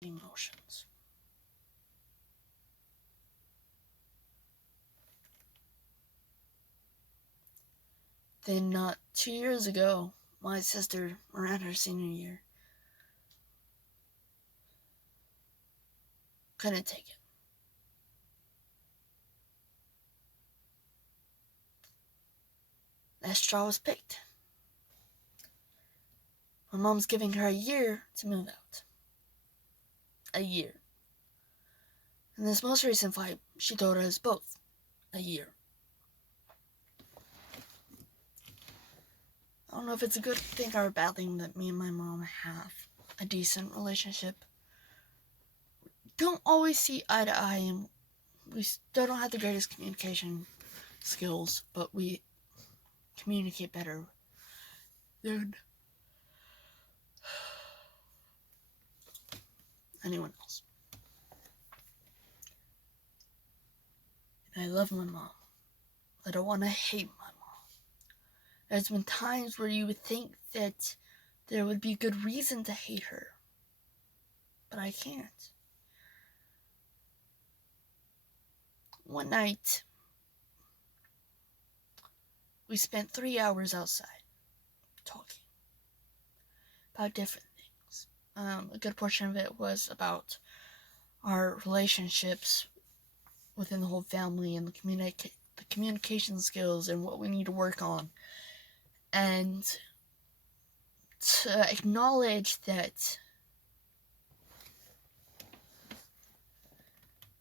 emotions. Then, not 2 years ago, my sister, around her senior year, couldn't take it. That straw was picked. My mom's giving her a year to move out. A year. In this most recent fight, she told us both a year. I don't know if it's a good thing or a bad thing that me and my mom have a decent relationship. We don't always see eye to eye, and we still don't have the greatest communication skills, but we communicate better than anyone else. And I love my mom. I don't want to hate my mom. There's been times where you would think that there would be good reason to hate her, but I can't. One night, we spent 3 hours outside talking about different things. A good portion of it was about our relationships within the whole family and the communication skills and what we need to work on. And to acknowledge that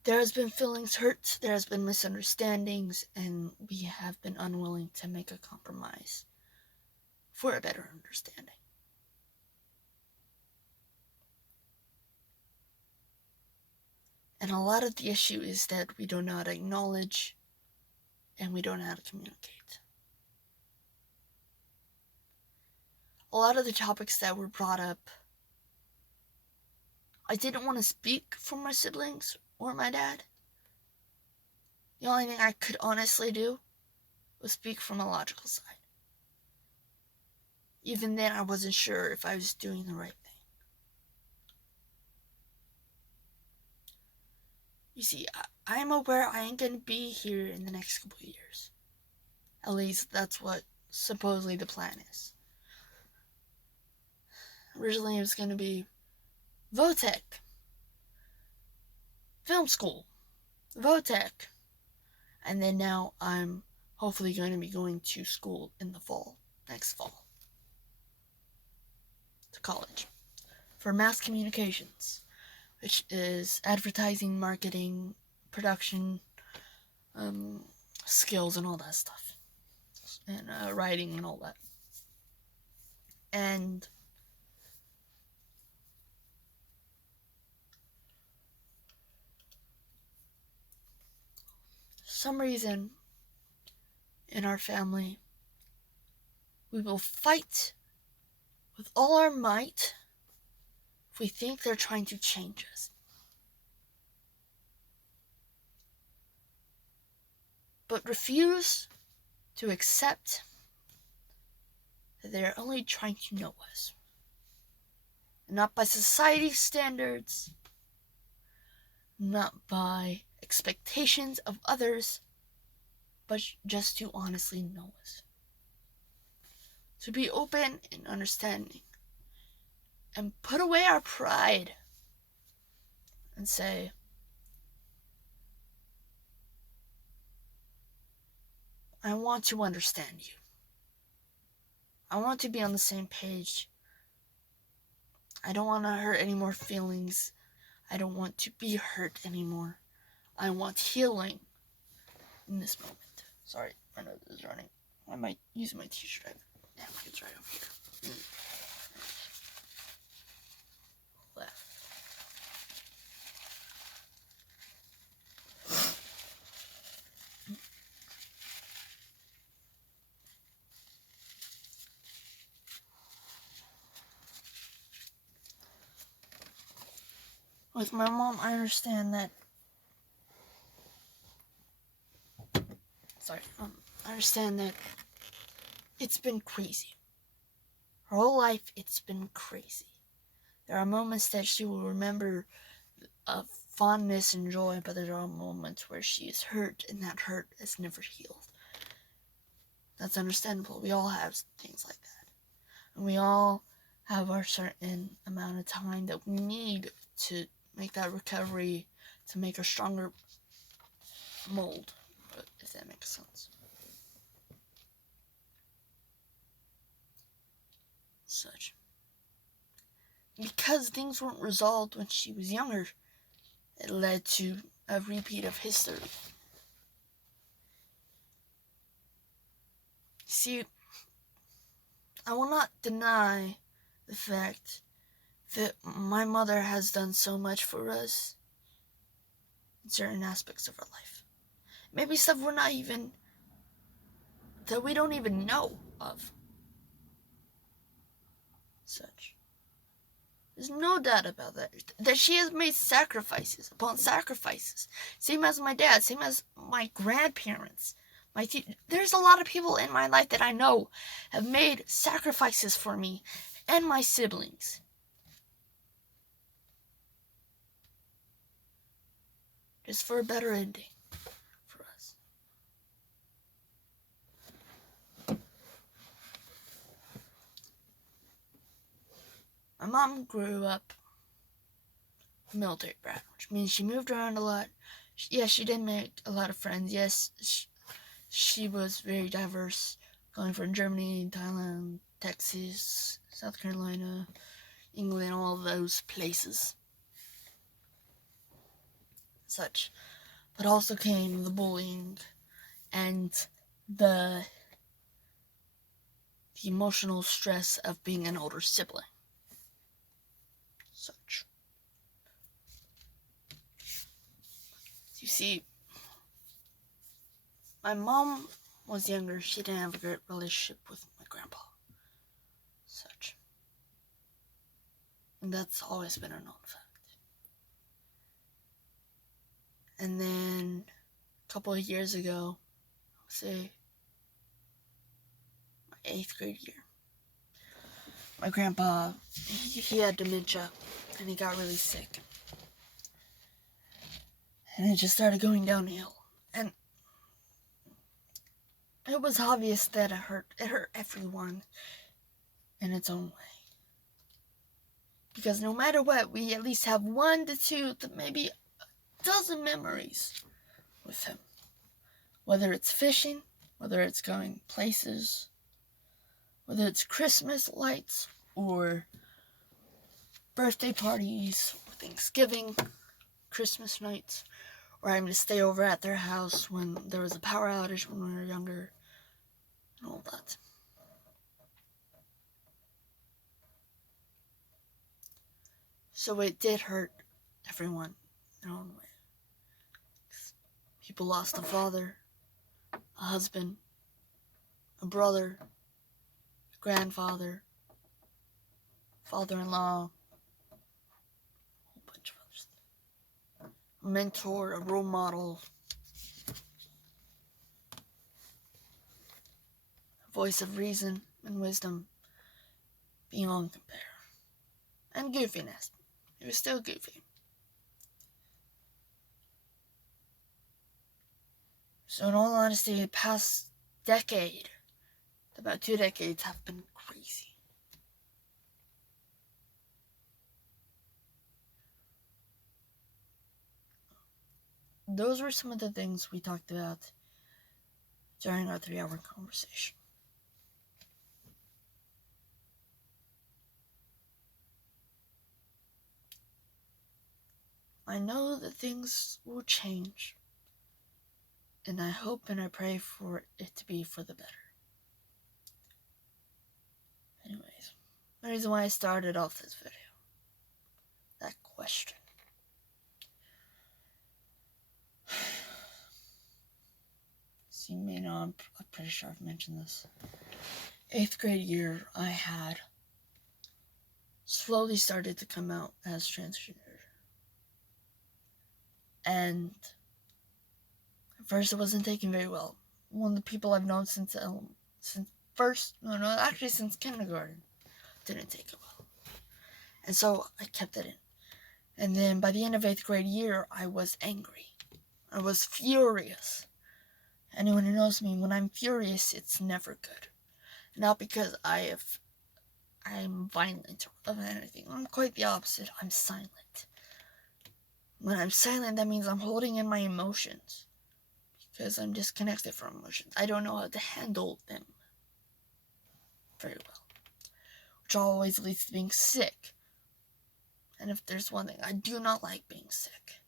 there has been feelings hurt, there has been misunderstandings, and we have been unwilling to make a compromise for a better understanding. And a lot of the issue is that we do not acknowledge and we don't know how to communicate. A lot of the topics that were brought up, I didn't want to speak for my siblings or my dad. The only thing I could honestly do was speak from a logical side. Even then, I wasn't sure if I was doing the right thing. You see, I'm aware I ain't gonna be here in the next couple of years. At least that's what supposedly the plan is. Originally, it was gonna be Votech, film school, Votech, and then now I'm hopefully going to be going to school in the fall, next fall, to college, for mass communications, which is advertising, marketing, production, skills, and all that stuff, and writing and all that. And for some reason in our family, we will fight with all our might if we think they're trying to change us. But refuse to accept that they are only trying to know us. And not by society's standards, not by expectations of others, but just to honestly know us. To be open and understanding, and put away our pride and say, I want to understand you. I want to be on the same page. I don't want to hurt any more feelings. I don't want to be hurt anymore. I want healing in this moment. Sorry, my nose is running. I might use my t-shirt. Yeah, it's right over here. Left. With my mom, I understand that. I understand that it's been crazy. Her whole life, it's been crazy. There are moments that she will remember of fondness and joy, but there are moments where she is hurt, and that hurt is never healed. That's understandable. We all have things like that. And we all have our certain amount of time that we need to make that recovery, to make a stronger mold, if that makes sense. Such. Because things weren't resolved when she was younger, it led to a repeat of history. See, I will not deny the fact that my mother has done so much for us in certain aspects of our life. Maybe stuff that we don't even know of. Such. There's no doubt about that. That she has made sacrifices upon sacrifices. Same as my dad, same as my grandparents. There's a lot of people in my life that I know have made sacrifices for me and my siblings. Just for a better ending for us. My mom grew up a military brat, which means she moved around a lot. Yes, she did make a lot of friends. Yes, she was very diverse, going from Germany, Thailand, Texas, South Carolina, England, all those places. Such. But also came the bullying and the emotional stress of being an older sibling. Such. You see, my mom was younger. She didn't have a great relationship with my grandpa. Such. And that's always been a known fact. And then a couple of years ago, say my 8th grade year, my grandpa, he had dementia, and he got really sick. And it just started going downhill. And it was obvious that it hurt everyone in its own way. Because no matter what, we at least have 1 to 2 to maybe a dozen memories with him. Whether it's fishing, whether it's going places, whether it's Christmas lights or birthday parties, or Thanksgiving, Christmas nights, or having to stay over at their house when there was a power outage when we were younger, and all that. So it did hurt everyone in their own way. People lost a father, a husband, a brother, a grandfather, father-in-law, a whole bunch of other stuff. A mentor, a role model, a voice of reason and wisdom, beyond compare. And goofiness. He was still goofy. So in all honesty, the past decade, about 2 decades, have been crazy. Those were some of the things we talked about during our 3-hour conversation. I know that things will change, and I hope and I pray for it to be for the better. Anyways, the reason why I started off this video, that question. So you may know, I'm pretty sure I've mentioned this. 8th grade year, I had slowly started to come out as transgender. And at first it wasn't taken very well. One of the people I've known since kindergarten didn't take it well. And so I kept it in. And then by the end of 8th grade year, I was angry. I was furious. Anyone who knows me, when I'm furious, it's never good. Not because I'm violent or anything. I'm quite the opposite. I'm silent. When I'm silent, that means I'm holding in my emotions. Because I'm disconnected from emotions. I don't know how to handle them very well. Which always leads to being sick. And if there's one thing, I do not like being sick.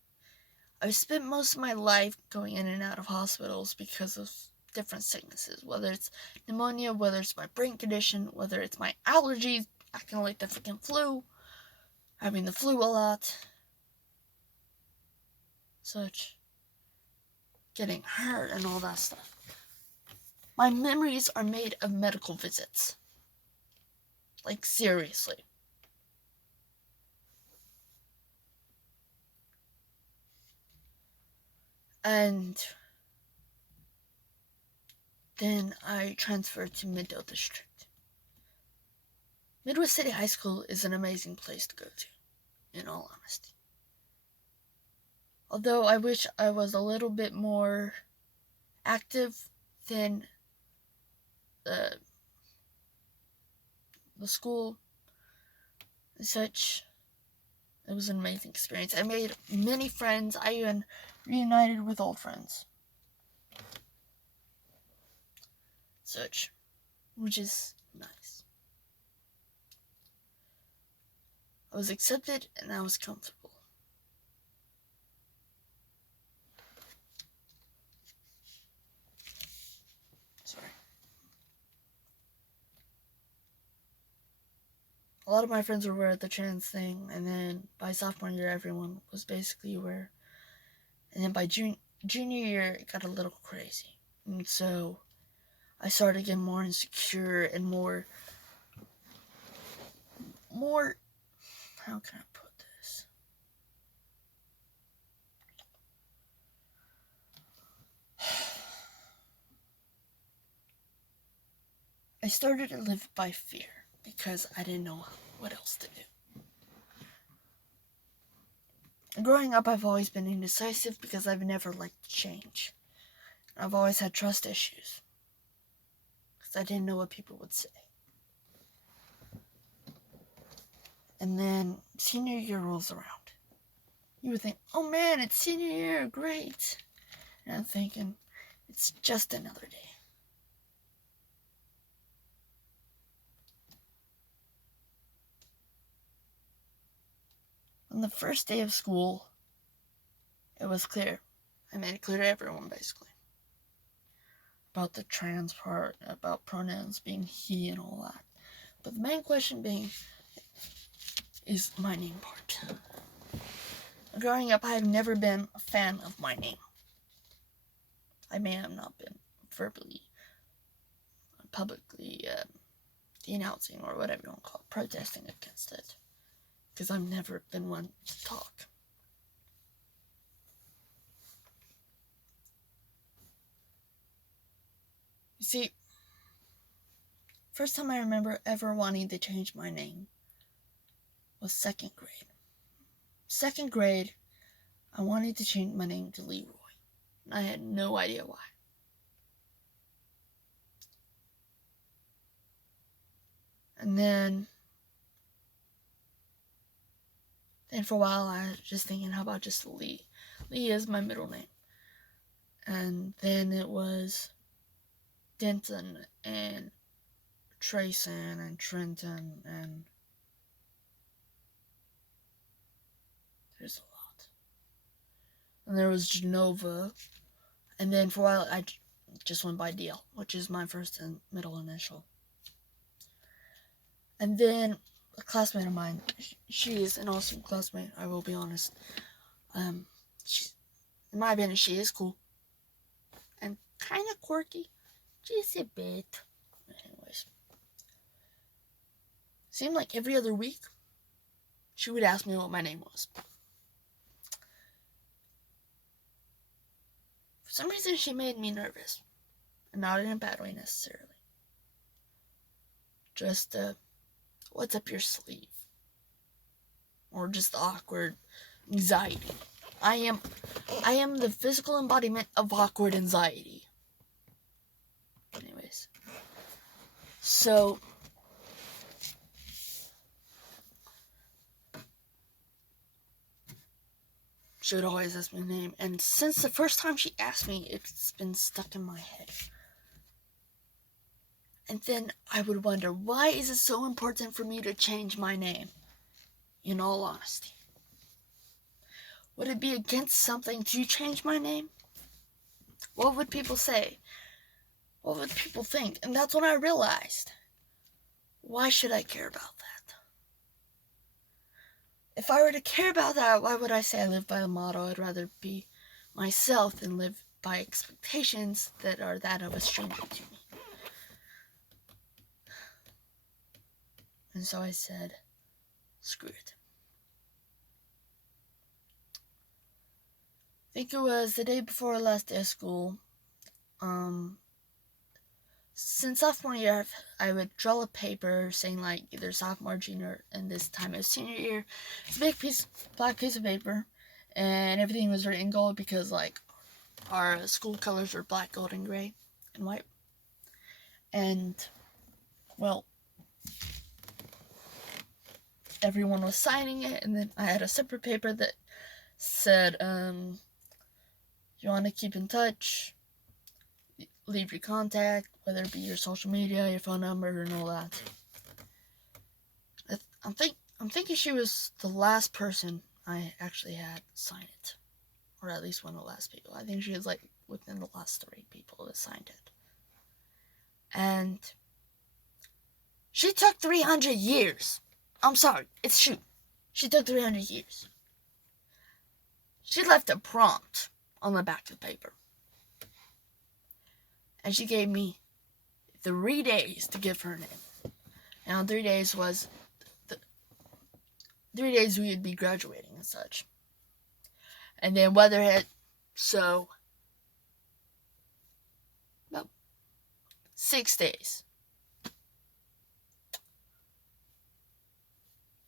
I've spent most of my life going in and out of hospitals because of different sicknesses. Whether it's pneumonia, whether it's my brain condition, whether it's my allergies, acting like the freaking flu, having the flu a lot, such, getting hurt and all that stuff. My memories are made of medical visits. Like, seriously. And then I transferred to Middle District. Midwest City High School is an amazing place to go to, in all honesty. Although I wish I was a little bit more active than the school and such. It was an amazing experience. I made many friends. I even reunited with old friends. Such, which is nice. I was accepted and I was comfortable. Sorry. A lot of my friends were aware of the trans thing, and then by sophomore year, everyone was basically aware. And then by junior year, it got a little crazy. And so I started getting more insecure and more, how can I put this? I started to live by fear because I didn't know what else to do. Growing up, I've always been indecisive because I've never liked change. I've always had trust issues because I didn't know what people would say. And then senior year rolls around. You would think, oh man, it's senior year, great. And I'm thinking, it's just another day. On the first day of school, it was clear. I made it clear to everyone, basically. About the trans part, about pronouns being he and all that. But the main question being is my name part. Growing up, I have never been a fan of my name. I may have not been verbally, publicly denouncing or whatever you want to call it, protesting against it. Because I've never been one to talk. You see, first time I remember ever wanting to change my name was 2nd grade. 2nd grade, I wanted to change my name to Leroy. And I had no idea why. And then for a while, I was just thinking, how about just Lee? Lee is my middle name. And then it was Denton and Trayson and Trenton and there's a lot. And there was Genova. And then for a while, I just went by DL, which is my first and middle initial. And then a classmate of mine, she is an awesome classmate, I will be honest. She, in my opinion, she is cool. And kind of quirky. Just a bit. Anyways. Seemed like every other week, she would ask me what my name was. For some reason, she made me nervous. And not in a bad way, necessarily. Just, what's up your sleeve? or just awkward anxiety. I am the physical embodiment of awkward anxiety. Anyways, so she would always ask me my name, and since the first time she asked me, it's been stuck in my head. And then I would wonder, why is it so important for me to change my name? In all honesty, would it be against something to change my name? What would people say? What would people think? And that's when I realized, why should I care about that? If I were to care about that, why would I say I live by a motto? I'd rather be myself than live by expectations that are that of a stranger to me. And so I said, screw it. I think it was the day before our last day of school. Since sophomore year, I would draw a paper saying like either sophomore, junior, and this time it was senior year. It's a big black piece of paper, and everything was written in gold because like our school colors were black, gold, and gray, and white. And well, everyone was signing it, and then I had a separate paper that said, you want to keep in touch, leave your contact, whether it be your social media, your phone number, and all that. I'm thinking she was the last person I actually had sign it, or at least one of the last people. I think she was like within the last 3 people that signed it. And she took 300 years. I'm sorry, it's shoot. She took 300 years. She left a prompt on the back of the paper. And she gave me 3 days to give her a name. Now 3 days was 3 days we would be graduating and such. And then weather hit, so about 6 days.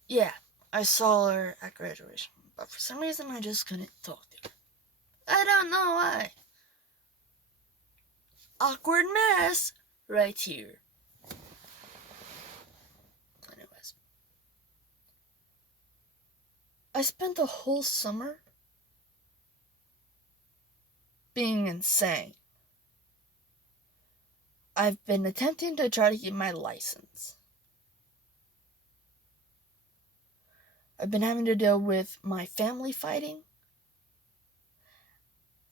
Yeah, I saw her at graduation, but for some reason I just couldn't talk to her. I don't know why. Awkward mess right here. Anyways, I spent the whole summer being insane. I've been attempting to try to get my license. I've been having to deal with my family fighting.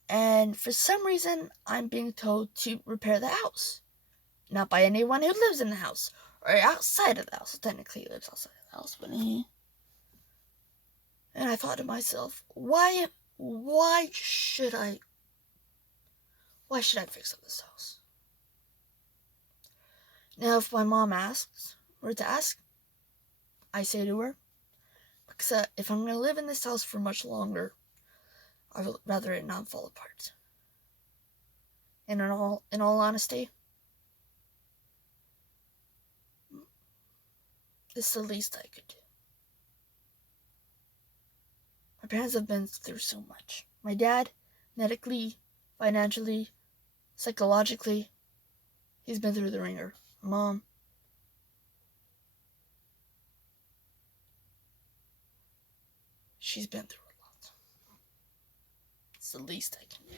And for some reason, I'm being told to repair the house. Not by anyone who lives in the house, or outside of the house. Technically, he lives outside of the house, but And I thought to myself, why should I fix up this house? Now, if my mom were to ask, I say to her, because if I'm going to live in this house for much longer, I would rather it not fall apart. And in all honesty, it's the least I could do. My parents have been through so much. My dad, medically, financially, psychologically, he's been through the ringer. Mom, she's been through a lot. It's the least I can do.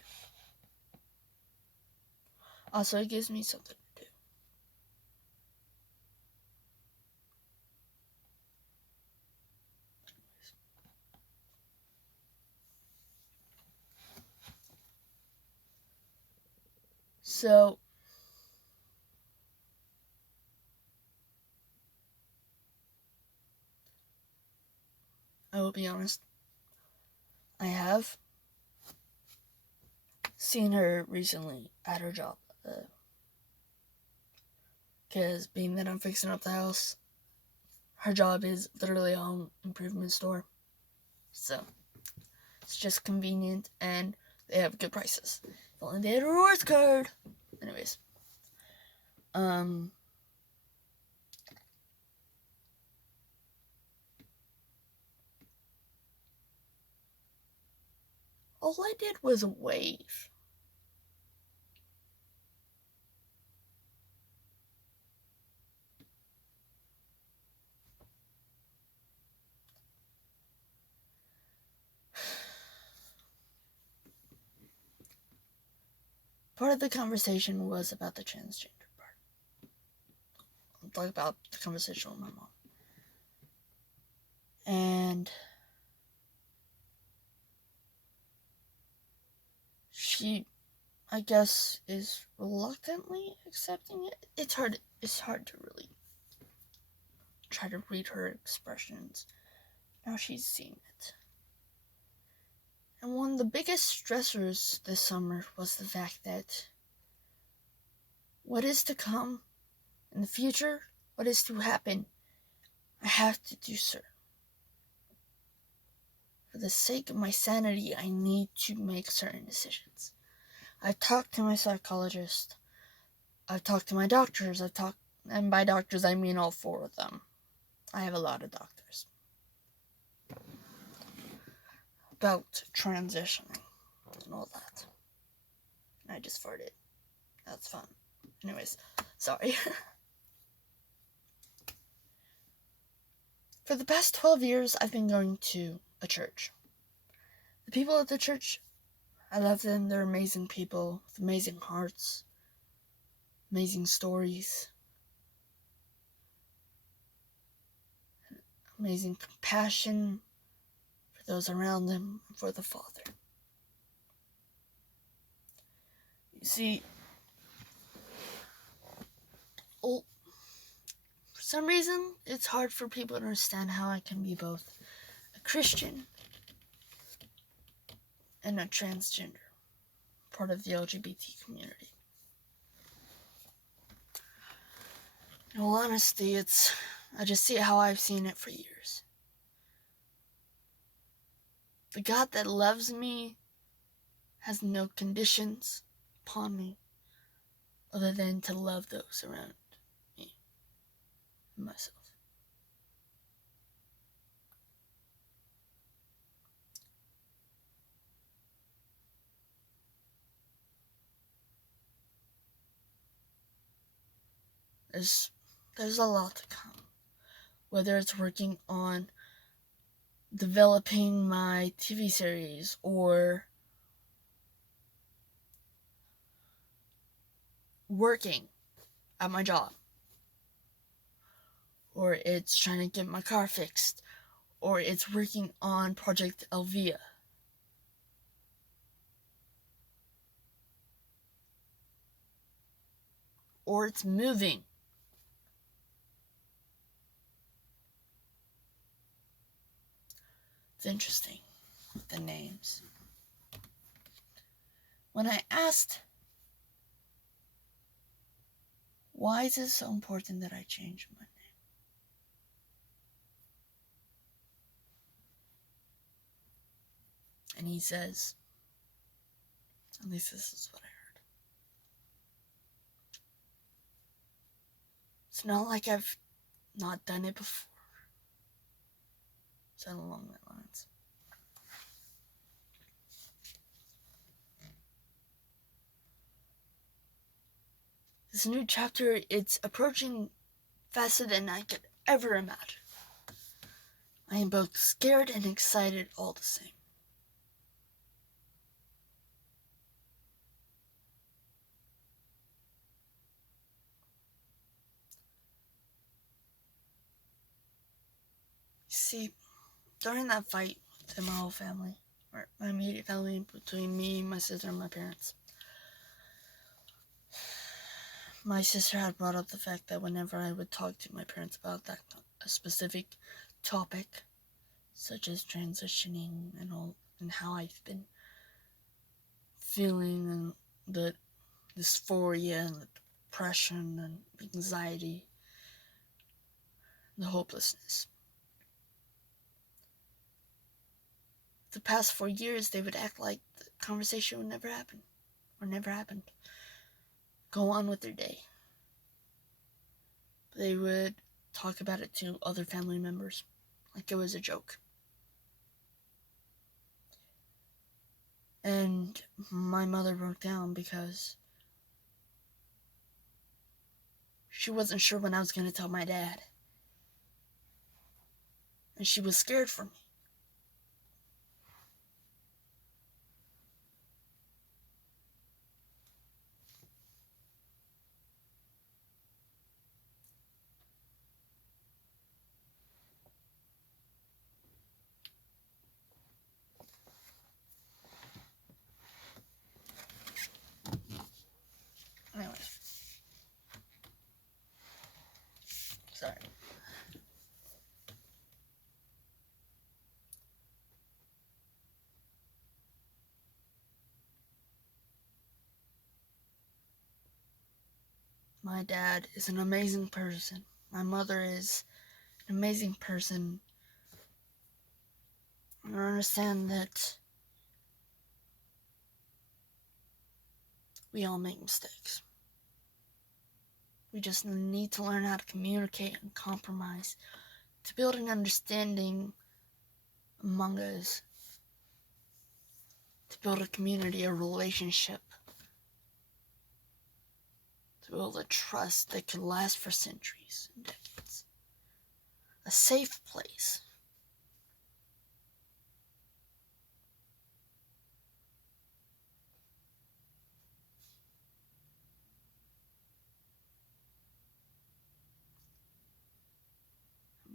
Also, it gives me something to do. So, I will be honest. I have seen her recently at her job. Because being that I'm fixing up the house, her job is literally a home improvement store. So, it's just convenient and they have good prices. If only they had a rewards card. Anyways. all I did was wave. Part of the conversation was about the transgender part. I'm talking about the conversation with my mom. And she, I guess, is reluctantly accepting it. It's hard to really try to read her expressions. Now she's seeing it. And one of the biggest stressors this summer was the fact that what is to come in the future, what is to happen, I have to do certain. For the sake of my sanity, I need to make certain decisions. I've talked to my psychologist. I've talked to my doctors. And by doctors, I mean all 4 of them. I have a lot of doctors. About transitioning and all that. And I just farted. That's fun. Anyways, sorry. For the past 12 years, I've been going to a church. The people at the church, I love them. They're amazing people with amazing hearts, amazing stories, amazing compassion for those around them and for the Father. You see, for some reason, it's hard for people to understand how I can be both a Christian and a transgender, part of the LGBT community. In all honesty, I just see how I've seen it for years. The God that loves me has no conditions upon me other than to love those around me and myself. There's a lot to come. Whether it's working on developing my TV series or working at my job, or it's trying to get my car fixed, or it's working on Project Elvia. Or it's moving. It's interesting, the names. When I asked, why is it so important that I change my name? And he says, at least this is what I heard, it's not like I've not done it before. Something along that lines. This new chapter, it's approaching faster than I could ever imagine. I am both scared and excited all the same. See, during that fight within my whole family, or my immediate family, between me, my sister, and my parents, my sister had brought up the fact that whenever I would talk to my parents about a specific topic, such as transitioning and all, and how I've been feeling, and the dysphoria and the depression and anxiety, the hopelessness. The past 4 years, they would act like the conversation would never happen, or never happened. Go on with their day. They would talk about it to other family members, like it was a joke. And my mother broke down because she wasn't sure when I was going to tell my dad. And she was scared for me. Anyway. Sorry. My dad is an amazing person. My mother is an amazing person. I understand that we all make mistakes. We just need to learn how to communicate and compromise to build an understanding among us, to build a community, a relationship, to build a trust that could last for centuries and decades. A safe place.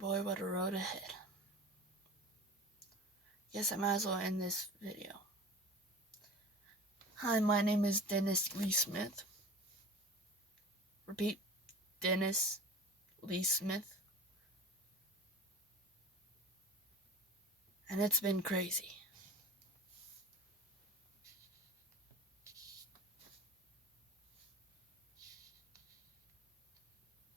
Boy, what a road ahead. Guess I might as well end this video. Hi, my name is Dennis Lee Smith. Repeat, Dennis Lee Smith. And it's been crazy.